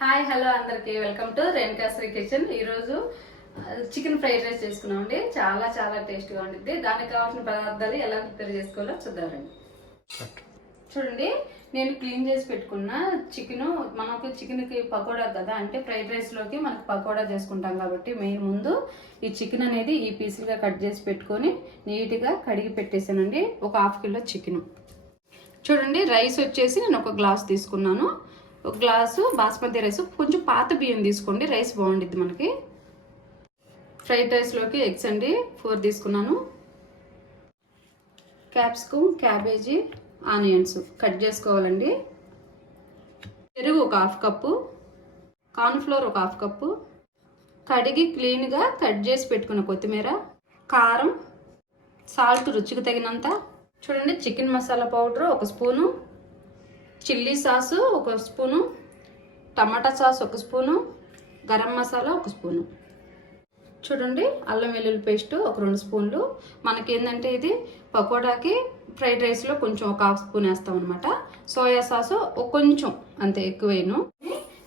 Hi hello అందరికి. Welcome to Renukasri kitchen. ఈరోజు chicken fried rice చేసుకున్నామండి. చాలా చాలా టేస్ట్గా ఉంటుంది దానికి కావాల్సిన పదార్థాలు ఎలా ప్రిపేర్ చేసుకోవాలో చూద్దామండి. చూడండి నేను క్లీన్ చేసి పెట్టుకున్న చికెన్ మనకు చికెన్కి పకోడా కదా అంటే ఫ్రైడ్ రైస్లోకి మనకు పకోడా చేసుకుంటాం కాబట్టి మెయిన్ ముందు ఈ చికెన్ అనేది ఈ పీసులుగా కట్ చేసి పెట్టుకొని నీట్గా కడిగి పెట్టేసానండి. ఒక హాఫ్ కిలో చికెన్. చూడండి రైస్ వచ్చేసి నేను ఒక గ్లాస్ తీసుకున్నాను. ఒక గ్లాసు బాస్మతి రైస్ కొంచెం పాత బియ్యం తీసుకోండి రైస్ బాగుండిద్ది మనకి. ఫ్రైడ్ రైస్లోకి ఎగ్స్ అండి ఫోర్ తీసుకున్నాను. క్యాప్సికమ్ క్యాబేజీ ఆనియన్స్ కట్ చేసుకోవాలండి. పెరుగు ఒక హాఫ్ కప్పు కార్న్ఫ్లోర్ ఒక హాఫ్ కప్పు. కడిగి క్లీన్గా కట్ చేసి పెట్టుకున్న కొత్తిమీర కారం సాల్ట్ రుచికి తగినంత. చూడండి చికెన్ మసాలా పౌడర్ ఒక స్పూను. చిల్లీ సాసు ఒక స్పూను టమాటా సాస్ ఒక స్పూను గరం మసాలా ఒక స్పూను. చూడండి అల్లం వెల్లుల్లి పేస్ట్ ఒక రెండు స్పూన్లు. మనకి ఏంటంటే ఇది పకోడాకి ఫ్రైడ్ రైస్లో కొంచెం ఒక హాఫ్ స్పూన్ వేస్తాం అనమాట సోయా సాసు కొంచెం అంతే ఎక్కువేను.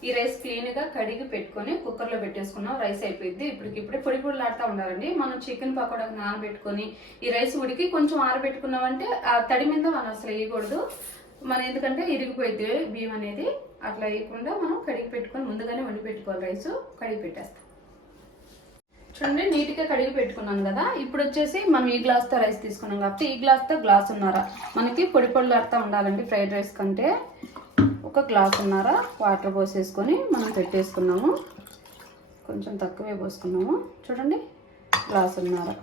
ఈ రైస్ క్లీన్గా కడిగి పెట్టుకొని కుక్కర్లో పెట్టేసుకున్నాం రైస్ అయిపోయింది. ఇప్పటికిప్పుడే పొడి పొడిలాడుతూ ఉండాలండి. మనం చికెన్ పకోడాకి నానబెట్టుకొని ఈ రైస్ ఉడికి కొంచెం ఆరబెట్టుకున్నామంటే ఆ తడి మీద మనం అసలు వేయకూడదు. మన ఎందుకంటే ఇరిగిపోయితే బియ్యం అనేది అట్లా వేయకుండా మనం కడిగి పెట్టుకొని ముందుగానే వండి పెట్టుకోవాలి. రైస్ కడిగి పెట్టేస్తాం. చూడండి నీట్గా కడిగి పెట్టుకున్నాను కదా. ఇప్పుడు వచ్చేసి మనం ఈ గ్లాస్తో రైస్ తీసుకున్నాం కాబట్టి ఈ గ్లాస్తో గ్లాస్ ఉన్నారా? మనకి పొడి పొడిలాడుతూ ఉండాలండి ఫ్రైడ్ రైస్ కంటే. ఒక గ్లాస్ ఉన్నారా? వాటర్ పోసేసుకొని మనం పెట్టేసుకున్నాము. కొంచెం తక్కువే పోసుకున్నాము. చూడండి గ్లాస్ ఉన్నారా?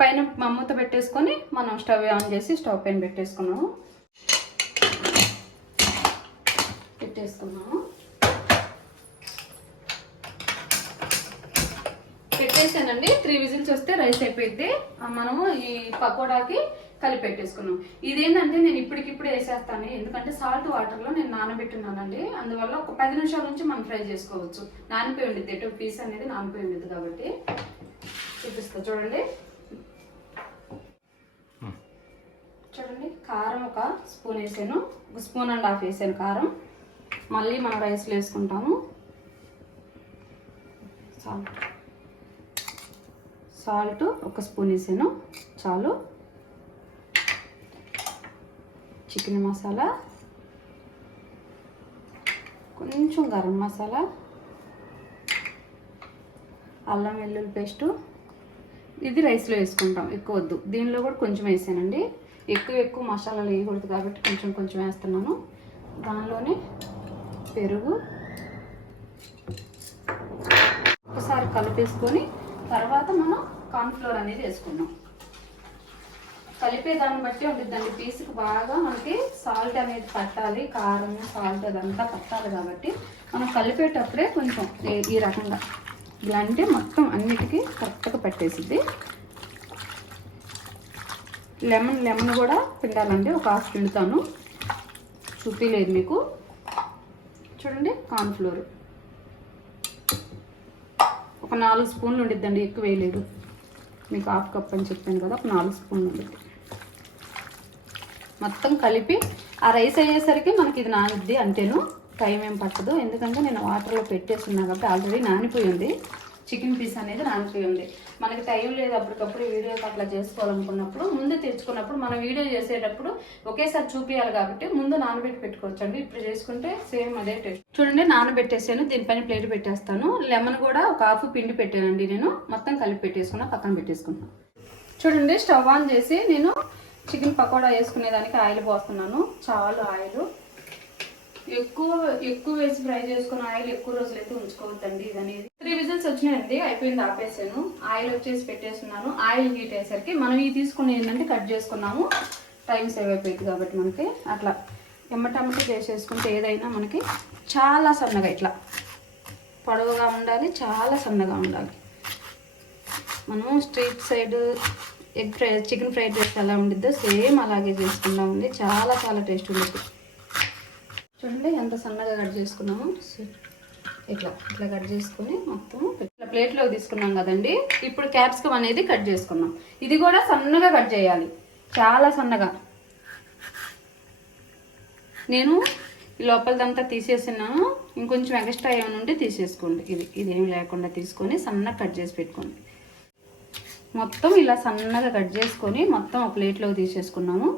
పైన మమ్మతో పెట్టేసుకొని మనం స్టవ్ ఆన్ చేసి స్టవ్ పైన పెట్టేసుకున్నాము. పెట్టేసుకున్నాము పెట్టేసానండి. త్రీ విజిల్స్ వస్తే రైస్ అయిపోయింది మనము ఈ పకోడాకి కలిపి పెట్టేసుకున్నాం. ఇదేంటంటే నేను ఇప్పటికిప్పుడు వేసేస్తాను. ఎందుకంటే సాల్ట్ వాటర్లో నేను నానబెట్టున్నానండి. అందువల్ల ఒక పది నిమిషాల నుంచి మనం ఫ్రై చేసుకోవచ్చు. నానిపోయి ఉండిద్ది. ఎటు పీస్ అనేది నానిపోయి ఉండిద్ది కాబట్టి. చూపిస్తా. చూడండి. చూడండి. కారం ఒక స్పూన్ వేసాను. ఒక స్పూన్ అండ్ హాఫ్ వేసాను కారం. మళ్ళీ మనం రైస్లో వేసుకుంటాము. సాల్ట్. సాల్ట్ ఒక స్పూన్ వేసాను. చాలు. చికెన్ మసాలా. కొంచెం గరం మసాలా. అల్లం వెల్లుల్లి పేస్టు. ఇది రైస్లో వేసుకుంటాం. ఎక్కువ వద్దు. దీనిలో కూడా కొంచెం వేసానండి. ఎక్కువ ఎక్కువ మసాలాలు వేయకూడదు కాబట్టి కొంచెం కొంచెం వేస్తున్నాను. దానిలోనే పెరుగు. ఒకసారి కలిపేసుకొని తర్వాత మనం కార్న్ఫ్లోర్ అనేది వేసుకున్నాం కలిపే దాన్ని బట్టి ఉంటుందండి పీసుకు బాగా మనకి సాల్ట్ అనేది పట్టాలి. కారం సాల్ట్ అదంతా పట్టాలి కాబట్టి మనం కలిపేటప్పుడే కొంచెం ఈ- రకంగా ఇలా అంటే మొత్తం అన్నిటికీ కరెక్ట్గా పట్టేసిద్ది. లెమన్ లెమన్ కూడా పిండాలండి. ఒక హాఫ్ పిండుతాను. చూపించలేదు మీకు. చూడండి కార్న్ఫ్లోర్. ఒక నాలుగు స్పూన్లు ఉండిద్దండి ఎక్కువ వేయలేదు. మీకు హాఫ్ కప్ అని చెప్పాను కదా ఒక నాలుగు స్పూన్లు ఉండిద్ది. మొత్తం కలిపి ఆ రైస్ అయ్యేసరికి మనకి ఇది నానిద్ది అంటేను టైం ఏం పట్టదు ఎందుకంటే నేను వాటర్లో పెట్టేస్తున్నా కాబట్టి ఆల్రెడీ నానిపోయింది. చికెన్ పీస్ అనేది నానిపోయి ఉంది. మనకి టైం లేదు అప్పటికప్పుడు వీడియో అట్లా చేసుకోవాలనుకున్నప్పుడు ముందు తెచ్చుకున్నప్పుడు మనం వీడియో చేసేటప్పుడు ఒకేసారి చూపించాలి కాబట్టి ముందు నానబెట్టి పెట్టుకోవచ్చు అండి ఇప్పుడు చేసుకుంటే సేమ్ అదే టేస్ట్. చూడండి నానబెట్టేసాను. దీనిపైన ప్లేట్ పెట్టేస్తాను. లెమన్ కూడా ఒక హాఫ్ పిండి పెట్టానండి నేను. మొత్తం కలిపి పెట్టేసుకున్నా పక్కన పెట్టేసుకున్నాను చూడండి స్టవ్ ఆన్ చేసి నేను చికెన్ పకోడా వేసుకునేదానికి ఆయిల్ పోస్తున్నాను. చాలా ఆయిల్. ఎక్కువ ఎక్కువ వేసి ఫ్రై చేసుకున్న ఆయిల్ ఎక్కువ రోజులు అయితే ఉంచుకోవద్దండి ఇది అనేది త్రీ విజిల్స్ వచ్చినాయండి అయిపోయింది ఆపేసాను. ఆయిల్ వచ్చేసి పెట్టేస్తున్నాను. ఆయిల్ హీట్ అయ్యేసరికి మనం ఇది తీసుకుని ఏంటంటే కట్ చేసుకున్నాము. టైం సేవ్ అయిపోయింది కాబట్టి మనకి అట్లా ఎమ్మటమ్మటి చేసేసుకుంటే ఏదైనా మనకి చాలా సన్నగా ఇట్లా పొడవుగా ఉండాలి చాలా సన్నగా ఉండాలి. మనం street side egg fry chicken fry చేస్తే ఎలా ఉండిద్దో సేమ్ అలాగే చేసుకుందామండి. చాలా చాలా టేస్ట్ ఉంటుంది చూడండి ఎంత సన్నగా కట్ చేసుకున్నాము. ఇట్లా ఇట్లా కట్ చేసుకుని మొత్తం ఇట్లా ప్లేట్లో తీసుకున్నాం కదండి. ఇప్పుడు క్యాప్సికమ్ అనేది కట్ చేసుకున్నాం. ఇది కూడా సన్నగా కట్ చేయాలి. చాలా సన్నగా. నేను ఈ లోపలదంతా తీసేసినాను. ఇంకొంచెం ఎక్స్ట్రా ఏమైనా ఉంటే తీసేసుకోండి. ఇది ఇది లేకుండా తీసుకొని సన్నగా కట్ చేసి పెట్టుకోండి. మొత్తం ఇలా సన్నగా కట్ చేసుకొని మొత్తం ఒక ప్లేట్లోకి తీసేసుకున్నాము.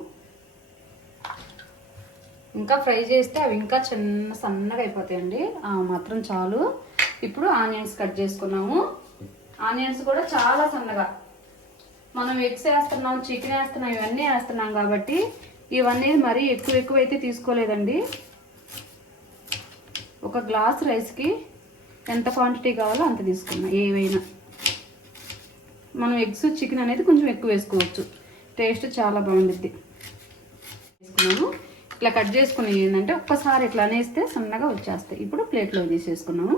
ఇంకా ఫ్రై చేస్తే అవి ఇంకా చిన్న సన్నగా అయిపోతాయండి. ఆ మాత్రం చాలు. ఇప్పుడు ఆనియన్స్ కట్ చేసుకున్నాము. ఆనియన్స్ కూడా చాలా సన్నగా. మనం ఎగ్స్ వేస్తున్నాం చికెన్ వేస్తున్నాం ఇవన్నీ వేస్తున్నాం కాబట్టి ఇవన్నీ మరీ ఎక్కువ ఎక్కువ అయితే తీసుకోలేదండి. ఒక గ్లాస్ రైస్కి ఎంత క్వాంటిటీ కావాలో అంత తీసుకున్నాం ఏవైనా. మనం ఎగ్స్ చికెన్ అనేది కొంచెం ఎక్కువ వేసుకోవచ్చు. టేస్ట్ చాలా బాగుంటుంది వేసుకున్నాము ఇట్లా కట్ చేసుకుని ఏంటంటే ఒక్కసారి ఇట్లా అనేస్తే సన్నగా వచ్చేస్తాయి. ఇప్పుడు ప్లేట్లో తీసేసుకున్నాము.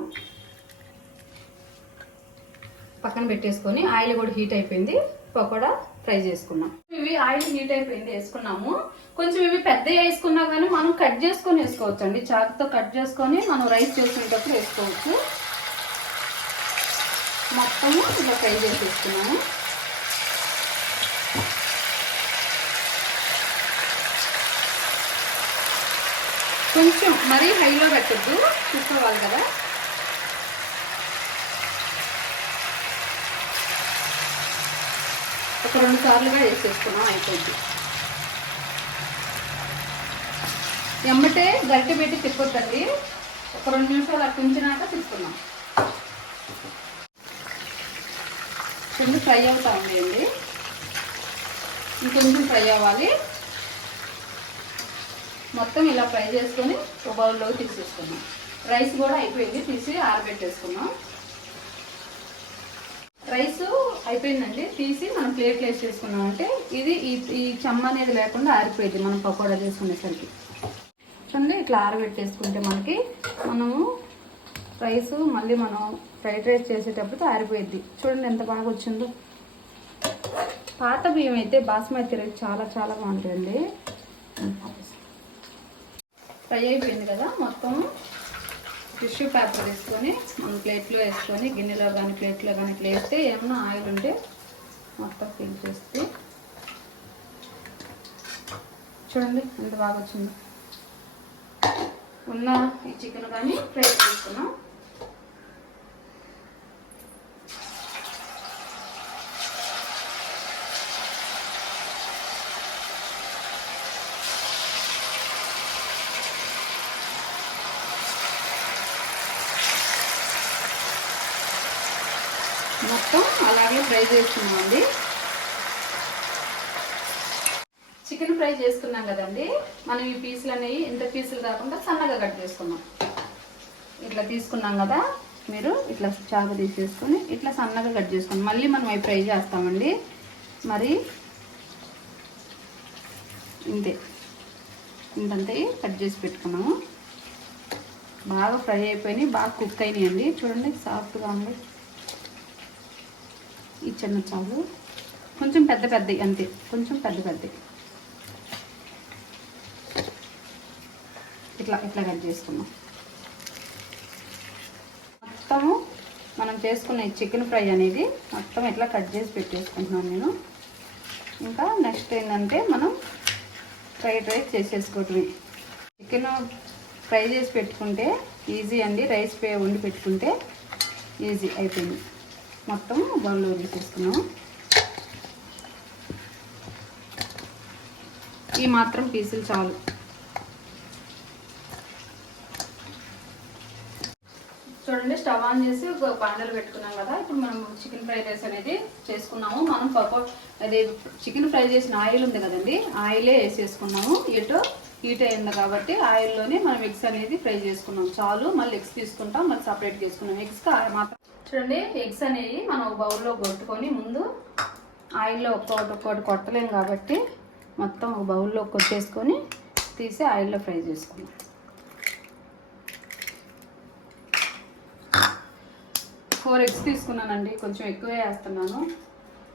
పక్కన పెట్టేసుకొని ఆయిల్ కూడా హీట్ అయిపోయింది. పకోడా ఫ్రై చేసుకున్నాం. ఇవి ఆయిల్ హీట్ అయిపోయింది వేసుకున్నాము. కొంచెం ఇవి పెద్ద వేసుకున్నా కానీ మనం కట్ చేసుకొని వేసుకోవచ్చు అండి చాకుతో కట్ చేసుకొని మనం రైస్ చేసుకునేటప్పుడు వేసుకోవచ్చు. మొత్తము ఇలా ఫ్రై చేసి వేసుకున్నాము కొంచెం మరీ హైలో పెట్టద్దు. చూసుకోవాలి కదా. ఒక రెండు సార్లుగా వేసేసుకున్నాం అయిపోయింది. ఎమ్మటే గరిటె పెట్టి తిప్పొద్దండి. ఒక రెండు నిమిషాలు అట్లా ఉంచినాక తిప్పుకున్నాం కొంచెం ఫ్రై అవుతా ఉండేయండి ఇంకొంచెం ఫ్రై అవ్వాలి. మొత్తం ఇలా ఫ్రై చేసుకొని ఒక బౌల్లో తీసేసుకున్నాం రైస్ కూడా అయిపోయింది తీసి ఆరబెట్టేసుకున్నాం రైస్ అయిపోయిందండి తీసి మనం ప్లేట్లో వేసేసుకున్నాం అంటే ఇది ఈ చెమ్మ అనేది లేకుండా ఆరిపోయింది మనం పకోడా చేసుకునేసరికి. చూడండి ఇట్లా ఆరబెట్టేసుకుంటే మనకి మనము రైస్ మళ్ళీ మనం ఫ్రైడ్ రైస్ చేసేటప్పుడు ఆరిపోయింది చూడండి ఎంత బాగా వచ్చిందో. పాత బియ్యం అయితే బాస్మతి రైస్ చాలా చాలా బాగుంటుంది ఫ్రై అయిపోయింది కదా మొత్తం టిష్యూ పేపర్ తీసుకొని మనం ప్లేట్లో వేసుకొని గిన్నెలో కానీ ప్లేట్లో కానీ ఇట్లా వేస్తే ఏమన్నా ఆయిల్ ఉంటే మొత్తం ఫిల్ చేస్తే చూడండి ఎంత బాగా వచ్చింది. ఉన్న ఈ చికెన్ కానీ ఫ్రై చేసుకున్నాం మొత్తం అలాగే ఫ్రై చేస్తున్నామండి. చికెన్ ఫ్రై చేసుకున్నాం కదండి. మనం ఈ పీసులు అనేవి ఇంత పీసులు కాకుండా సన్నగా కట్ చేసుకున్నాం ఇట్లా తీసుకున్నాం కదా మీరు ఇట్లా చాకు తీసేసుకొని ఇట్లా సన్నగా కట్ చేసుకుని మళ్ళీ మనం అవి ఫ్రై చేస్తామండి. మరి ఇంతే. ఇంతంతే కట్ చేసి పెట్టుకున్నాము. బాగా ఫ్రై అయిపోయినాయి బాగా కుక్ అయినాయండి. చూడండి సాఫ్ట్గా ఉంది. ఈ చిన్న చావు. కొంచెం పెద్ద పెద్దవి అంతే. కొంచెం పెద్ద పెద్దవి ఇట్లా ఇట్లా కట్ చేసుకున్నాం మొత్తము మనం చేసుకున్న ఈ చికెన్ ఫ్రై అనేది మొత్తం ఇట్లా కట్ చేసి పెట్టేసుకుంటున్నాను నేను. ఇంకా నెక్స్ట్ ఏంటంటే మనం ఫ్రైడ్ రైస్ చేసేసుకోవటమే. చికెన్ ఫ్రై చేసి పెట్టుకుంటే ఈజీ అండి. రైస్ పే వండి పెట్టుకుంటే ఈజీ అయిపోయింది. మొత్తం బౌల్లో వేసేసుకున్నాం. ఈ మాత్రం పీసులు చాలు. చూడండి స్టవ్ ఆన్ చేసి ఒక బండలు పెట్టుకున్నాం కదా ఇప్పుడు మనం చికెన్ ఫ్రైడ్ రైస్ అనేది చేసుకున్నాము. మనం పకో అది చికెన్ ఫ్రై చేసిన ఆయిల్ ఉంది కదండి ఆయిలే వేసేసుకున్నాము. ఎటు హీట్ అయింది కాబట్టి ఆయిల్లోనే మనం ఎగ్స్ అనేది ఫ్రై చేసుకున్నాం. చాలు మళ్ళీ ఎగ్స్ తీసుకుంటాం మళ్ళీ సపరేట్ చేసుకున్నాం ఎగ్స్ మాత్రం చూడండి ఎగ్స్ అనేవి మనం ఒక బౌల్లో కొట్టుకొని ముందు ఆయిల్లో ఒక్కొక్కటి ఒక్కొక్కటి కొట్టలేము కాబట్టి మొత్తం ఒక బౌల్లో కొట్టేసుకొని తీసి ఆయిల్లో ఫ్రై చేసుకున్నాం ఫోర్ ఎగ్స్ తీసుకున్నానండి కొంచెం ఎక్కువే వేస్తున్నాను.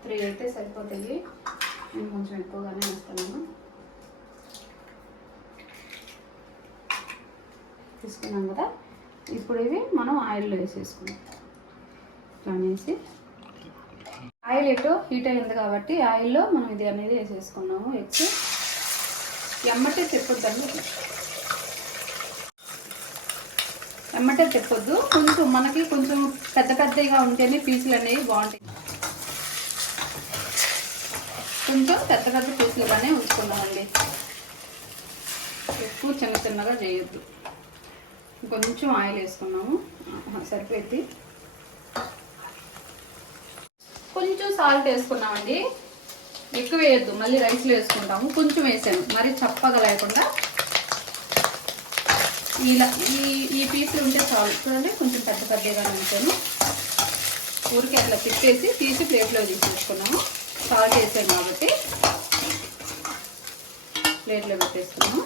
త్రీ అయితే సరిపోతాయి. నేను కొంచెం ఎక్కువగానే వేస్తున్నాను. తీసుకున్నాం కదా ఇప్పుడు ఇవి మనం ఆయిల్లో వేసేసుకుందాం. అనేసి ఆయిల్ ఎటు హీట్ అయింది కాబట్టి ఆయిల్లో మనం ఇది అనేది వేసేసుకున్నాము. ఎగ్స్. ఎమ్మటే తిప్పొద్దండి. ఎమ్మటే చెప్పొద్దు కొంచెం మనకి కొంచెం పెద్ద పెద్దగా ఉంటేనే పీసులు అనేవి బాగుంటాయి. కొంచెం పెద్ద పెద్ద పీసులుగానే ఉంచుకున్నామండి ఎక్కువ చిన్న చిన్నగా చేయొద్దు. కొంచెం ఆయిల్ వేసుకున్నాము. సరిపోయింది. కొంచెం సాల్ట్ వేసుకున్నామండి. ఎక్కువ వేయద్దు మళ్ళీ రైస్లో వేసుకుంటాము. కొంచెం వేసాను మరి చప్పగా లేకుండా. ఇలా ఈ ఈ పీసులు ఉంటే చాలు. చూడండి కొంచెం పెద్ద పెద్దగా ఉంచాను ఊరికి అట్లా తిప్పేసి తీసి ప్లేట్లో తీసేసుకున్నాము. సాల్ట్ వేసాం కాబట్టి ప్లేట్లో పెట్టేసుకున్నాము.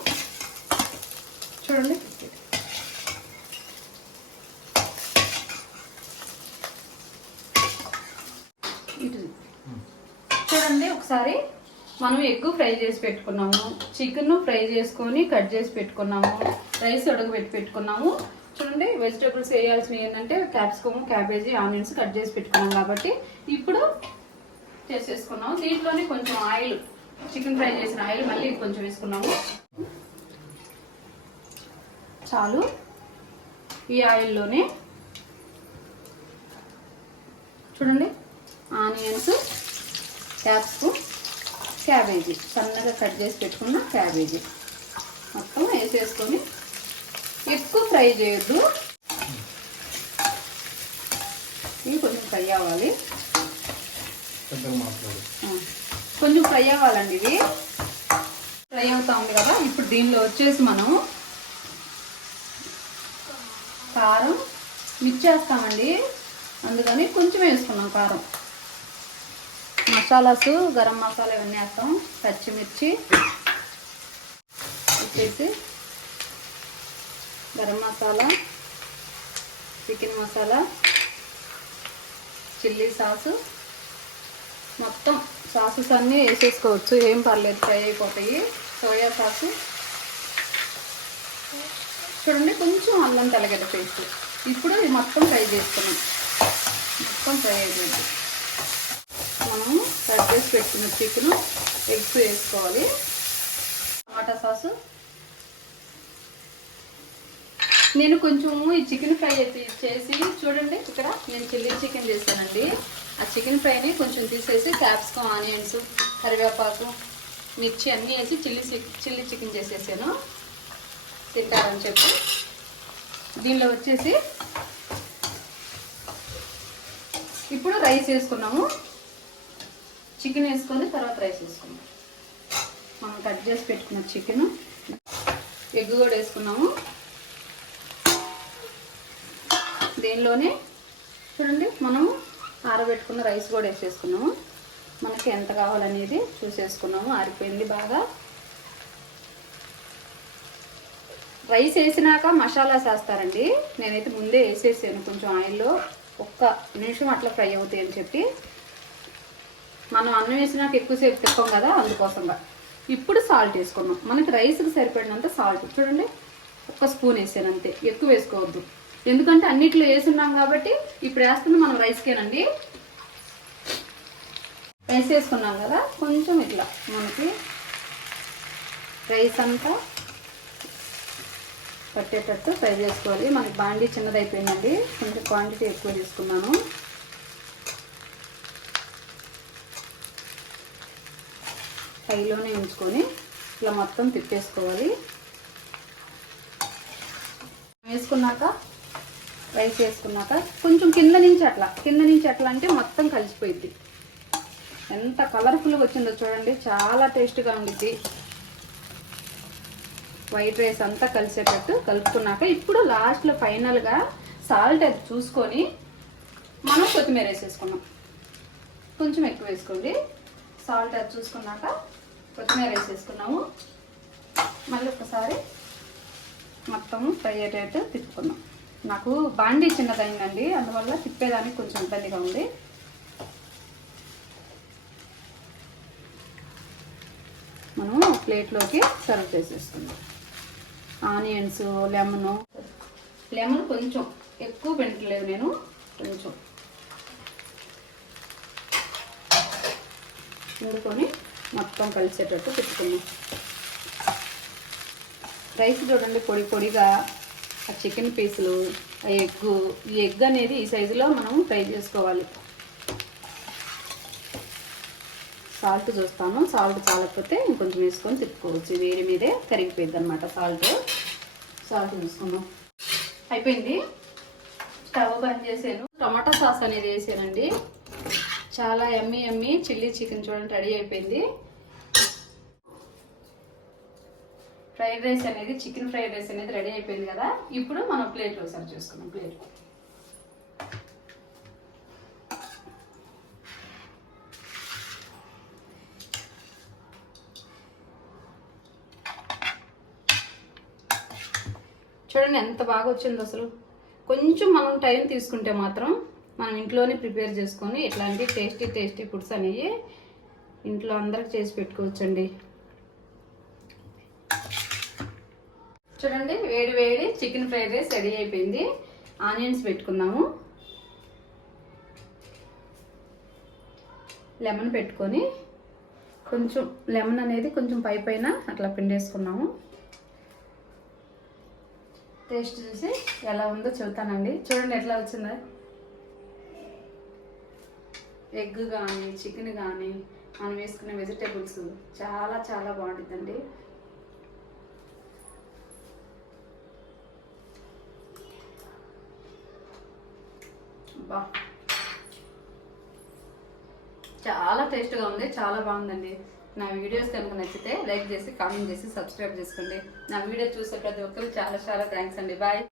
చూడండి ఇటు చూడండి ఒకసారి మనం ఎగ్ ఫ్రై చేసి పెట్టుకున్నాము చికెన్ ఫ్రై చేసుకొని కట్ చేసి పెట్టుకున్నాము రైస్ ఉడకబెట్టి పెట్టుకున్నాము. చూడండి వెజిటేబుల్స్ వేయాల్సినవి ఏంటంటే క్యాప్సికమ్ క్యాబేజీ ఆనియన్స్ కట్ చేసి పెట్టుకున్నాం కాబట్టి ఇప్పుడు చేసేసుకున్నాం దీంట్లోనే కొంచెం ఆయిల్ చికెన్ ఫ్రై చేసిన ఆయిల్ మళ్ళీ కొంచెం వేసుకున్నాము. చాలు. ఈ ఆయిల్లోనే చూడండి ఆనియన్స్ క్యాప్సికమ్ క్యాబేజీ. సన్నగా కట్ చేసి పెట్టుకున్న క్యాబేజీ. మొత్తం వేసేసుకొని ఎక్కువ ఫ్రై చేయొద్దు. ఇవి కొంచెం ఫ్రై అవ్వాలి. కొంచెం ఫ్రై అవ్వాలండి ఇవి. ఫ్రై అవుతా ఉంది కదా ఇప్పుడు దీనిలో వచ్చేసి మనం కారం మిర్చి వేస్తామండి అందుకని కొంచెం వేసుకున్నాం కారం. మసాలాస్ గరం మసాలా ఇవన్నీ వేస్తాం. పచ్చిమిర్చి వచ్చేసి garam masala chicken masala chilli sauce. మొత్తం సాసెస్ అన్నీ వేసేసుకోవచ్చు. ఏం పర్లేదు ఫ్రై అయిపోతాయి. Soya sauce. చూడండి కొంచెం అల్లం తెల్లగడ్డ పేస్ట్. ఇప్పుడు ఇది మొత్తం ఫ్రై చేసుకున్నాం. మొత్తం ఫ్రై అయిపోయింది. మనం కట్ చేసి పెట్టిన చికెన్ ఎగ్స్ వేసుకోవాలి. Tomato sauce. నేను కొంచెం ఈ చికెన్ ఫ్రై అయితే చేసి చూడండి ఇక్కడ నేను చిల్లీ చికెన్ చేశానండి. ఆ చికెన్ ఫ్రైని కొంచెం తీసేసి క్యాప్సికమ్ ఆనియన్స్ కరివేపాకు మిర్చి అన్నీ వేసి చిల్లీ చిల్లీ చికెన్ చేసేసాను. తింటారని చెప్పి. దీనిలో వచ్చేసి ఇప్పుడు రైస్ వేసుకున్నాము. చికెన్ వేసుకొని తర్వాత రైస్ వేసుకున్నాం మనం కట్ చేసి పెట్టుకున్న చికెన్ ఎగ్ కూడా వేసుకున్నాము. దీనిలోనే చూడండి మనము ఆరబెట్టుకున్న రైస్ కూడా వేసేసుకున్నాము. మనకి ఎంత కావాలనేది చూసేసుకున్నాము. ఆరిపోయింది బాగా. రైస్ వేసినాక మసాలాస్ వేస్తారండి నేనైతే ముందే వేసేసాను కొంచెం ఆయిల్లో. ఒక్క నిమిషం అట్లా ఫ్రై అవుతాయి అని చెప్పి. మనం అన్నం వేసినాక ఎక్కువసేపు తిప్పం కదా అందుకోసంగా. ఇప్పుడు సాల్ట్ వేసుకున్నాం. మనకి రైస్కి సరిపడినంత సాల్ట్ చూడండి ఒక స్పూన్ వేసాను అంతే. ఎక్కువ వేసుకోవద్దు. ఎందుకంటే అన్నిట్లో వేసున్నాం కాబట్టి ఇప్పుడు వేస్తుంది మనం రైస్కేనండి. రైస్ వేసుకున్నాం కదా కొంచెం ఇట్లా మనకి రైస్ అంతా పట్టేటట్టు ఫ్రై చేసుకోవాలి. మనకి బాండీ చిన్నది కొంచెం క్వాంటిటీ ఎక్కువ తీసుకున్నాను. హైలోనే ఉంచుకొని ఇట్లా మొత్తం తిప్పేసుకోవాలి. వేసుకున్నాక రైస్ వేసుకున్నాక కొంచెం కింద నుంచి అట్లా కింద నుంచి అట్లా అంటే మొత్తం కలిసిపోయింది ఎంత కలర్ఫుల్గా వచ్చిందో చూడండి చాలా టేస్ట్గా ఉండిద్ది. వైట్ రైస్ అంతా కలిసేటట్టు కలుపుకున్నాక ఇప్పుడు లాస్ట్లో ఫైనల్గా సాల్ట్ అది చూసుకొని మనం కొత్తిమీర వేసేసుకున్నాం. కొంచెం ఎక్కువ వేసుకోండి. సాల్ట్ అది చూసుకున్నాక కొత్తిమీర వేసేసుకున్నాము. మళ్ళీ ఒకసారి మొత్తము ఫ్రై అయ్యేటట్టు తిప్పుకున్నాం నాకు బాండీ చిన్నదైందండి అందువల్ల తిప్పేదానికి కొంచెం ఇబ్బందిగా ఉంది. మనం ప్లేట్లోకి సర్వ్ చేసేసుకుందాం. Onions lemon. లెమన్ కొంచెం ఎక్కువ పెంటలేదు నేను కొంచెం. వండుకొని మొత్తం కలిసేటట్టు పెట్టుకున్నాం రైస్ చూడండి పొడి పొడిగా ఆ చికెన్ పీసులు ఆ ఎగ్ ఈ ఎగ్ అనేది ఈ సైజులో మనం ఫ్రై చేసుకోవాలి. సాల్ట్ చూస్తాను. సాల్ట్ చాలకపోతే ఇంకొంచెం వేసుకొని తిప్పుకోవచ్చు. వేడి మీదే కరిగిపోయింది అనమాట సాల్ట్. సాల్ట్ చూసుకున్నాం అయిపోయింది. స్టవ్ బంద్ చేసాను టమాటా సాస్ అనేది వేసానండి. చాలా ఎమ్మి ఎమ్మి చిల్లీ చికెన్ చూడండి రెడీ అయిపోయింది. ఫ్రైడ్ రైస్ అనేది చికెన్ ఫ్రైడ్ రైస్ అనేది రెడీ అయిపోయింది కదా? ఇప్పుడు మనం ప్లేట్లో సర్వ్ చేసుకున్నాం ప్లేట్ చూడండి ఎంత బాగా వచ్చిందో అసలు. కొంచెం మనం టైం తీసుకుంటే మాత్రం మనం ఇంట్లోనే ప్రిపేర్ చేసుకొని ఇట్లాంటి టేస్టీ టేస్టీ ఫుడ్స్ అనేవి ఇంట్లో అందరికి చేసి పెట్టుకోవచ్చండి. చూడండి వేడి వేడి చికెన్ ఫ్రైడ్ రైస్ రెడీ అయిపోయింది. ఆనియన్స్ పెట్టుకున్నాము లెమన్ పెట్టుకొని కొంచెం లెమన్ అనేది కొంచెం పై పైన అట్లా పిండేసుకున్నాము. టేస్ట్ చూసి ఎలా ఉందో చెబుతానండి. చూడండి ఎట్లా వచ్చిందా. ఎగ్ కానీ చికెన్ కానీ మనం వేసుకునే వెజిటేబుల్స్ చాలా చాలా బాగుంటుందండి. బా. చాలా టేస్ట్గా ఉంది చాలా బాగుందండి. నా వీడియోస్ కనుక నచ్చితే లైక్ చేసి కామెంట్ చేసి సబ్స్క్రైబ్ చేసుకోండి. నా వీడియో చూసే ప్రతి ఒక్కరు చాలా చాలా థ్యాంక్స్ అండి. బాయ్.